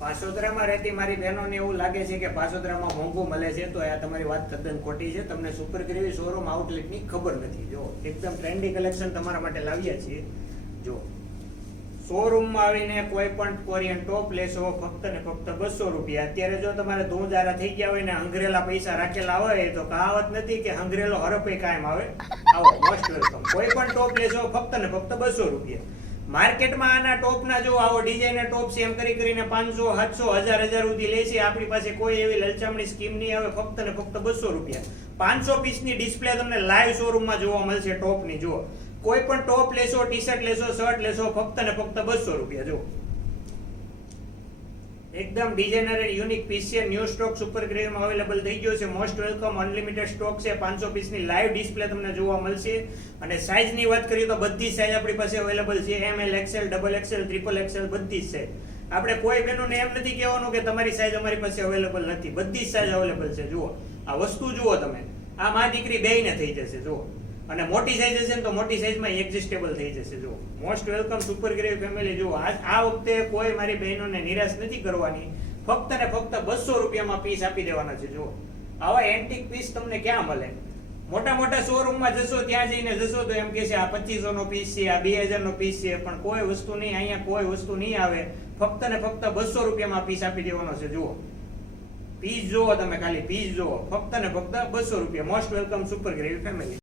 પાસોદરામાં રહેતી મારી બહેનોને એવું લાગે છે કે પાસોદરામાં મોંઘું મળે છે, તો આ તમારી વાત તદ્દન ખોટી છે. તમને સુપર ગ્રેવી શોરૂમ આઉટલેટની ખબર નથી. જો એકદમ ટ્રેન્ડી કલેક્શન તમારા માટે લાવ્યા છીએ. જો શોરૂમમાં આવીને કોઈ પણ કોરિયન ટોપ લેશો ફક્ત ને ફક્ત 200 રૂપિયા. અત્યારે જો તમારે ધૂળધારા થઈ ગયા હોય ને હંગરેલા પૈસા રાખેલા હોય તો કહાવત નથી કે હંગરેલો હરપે કાયમ આવે. આવો મોસ્ટ વેલકમ. કોઈ પણ ટોપ લેશો ફક્ત ને ફક્ત 200 રૂપિયા. માર્કેટમાં આના ટોપના જો આવો ડિઝાઇનર ટોપ છે એમ કરીને 500 700 1000 સુધી લે છે. આપણી પાસે કોઈ એવી લલચામણી સ્કીમ નહીં આવે. ફક્ત ને ફક્ત 200 રૂપિયા. 500 પીસની ડિસ્પ્લે તમને લાઈવ શોરૂમમાં જોવા મળશે ટોપની. જુઓ કોઈ પણ ટોપ લેશો, ટી શર્ટ લેશો, શર્ટ લેશો ફક્ત ને ફક્ત 200 રૂપિયા. જો એકદમ ડિઝાઇનર એન્ડ યુનિક પીસ છે. ન્યૂ સ્ટોક સુપર ગ્રેવીમાં અવેલેબલ થઈ ગયો છે. Most welcome. અનલિમિટેડ સ્ટોક છે. 500 પીસની લાઈવ ડિસ્પ્લે તમને જોવા મળશે. અને સાઇઝની વાત કરીએ તો બધી સાઇઝ આપણી પાસે અવેલેબલ છે. ML XL double XL triple XL બધી જ છે. આપણે કોઈ બહેનોને એમ નથી કહેવાનું કે તમારી સાઇઝ અમારી પાસે અવેલેબલ નથી. બધી જ સાઇઝ અવેલેબલ છે. જુઓ આ વસ્તુ જુઓ તમે. આ મા દીકરી બેયને થઈ જશે. જુઓ અને મોટી સાઇઝ હશે ને તો મોટી સાઇઝમાં એડજસ્ટેબલ થઈ જશે. જો most welcome super gravy family. જો આ વખતે કોઈ મારી બહેનોને નિરાશ નથી કરવાની. ફક્ત ને ફક્ત 200 રૂપિયામાં પીસ આપી દેવાના છે. જો આવા એન્ટિક પીસ તમને ક્યાં મળે? મોટા મોટા શોરૂમમાં જશો ત્યાં જઈને જશો તો એમ કે છે આ 2500 નો પીસ છે, આ 2000 નો પીસ છે, પણ કોઈ વસ્તુ નહીં. અહીંયા કોઈ વસ્તુ નહીં આવે. ફક્ત ને ફક્ત 200 રૂપિયામાં પીસ આપી દેવાનો છે. જુઓ પીસ જુઓ તમે, ખાલી પીસ જુઓ. ફક્ત ને ફક્ત 200 રૂપિયા. Most welcome super gravy family.